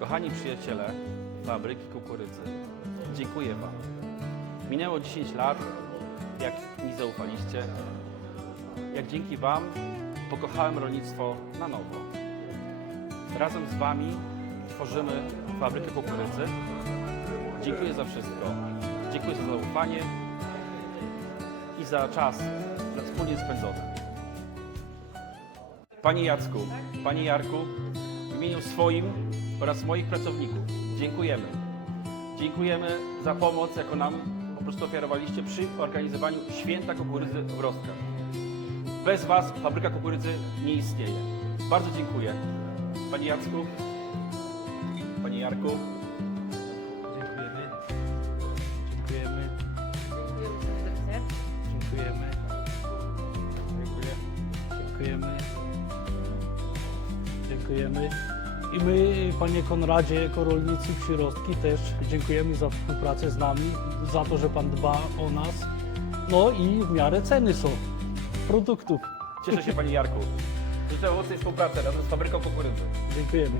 Kochani przyjaciele fabryki kukurydzy, dziękuję Wam. Minęło 10 lat, jak mi zaufaliście, jak dzięki Wam pokochałem rolnictwo na nowo. Razem z Wami tworzymy fabrykę kukurydzy. Dziękuję za wszystko. Dziękuję za zaufanie i za czas wspólnie spędzony. Panie Jacku, Panie Jarku, imieniu swoim oraz moich pracowników dziękujemy. Dziękujemy za pomoc, jaką nam po prostu ofiarowaliście przy organizowaniu Święta Kukurydzy w Rostkach. Bez Was fabryka kukurydzy nie istnieje. Bardzo dziękuję. Panie Jacku, Panie Jarku, Dziękujemy. Dziękujemy. Dziękujemy. Dziękujemy. Dziękujemy. Dziękujemy. I my, panie Konradzie, jako rolnicy przyrostki też dziękujemy za współpracę z nami, za to, że pan dba o nas. No i w miarę ceny są produktów. cieszę się Panie Jarku. Życzę owocnej współpracy razem z fabryką kukurydzy. Dziękujemy.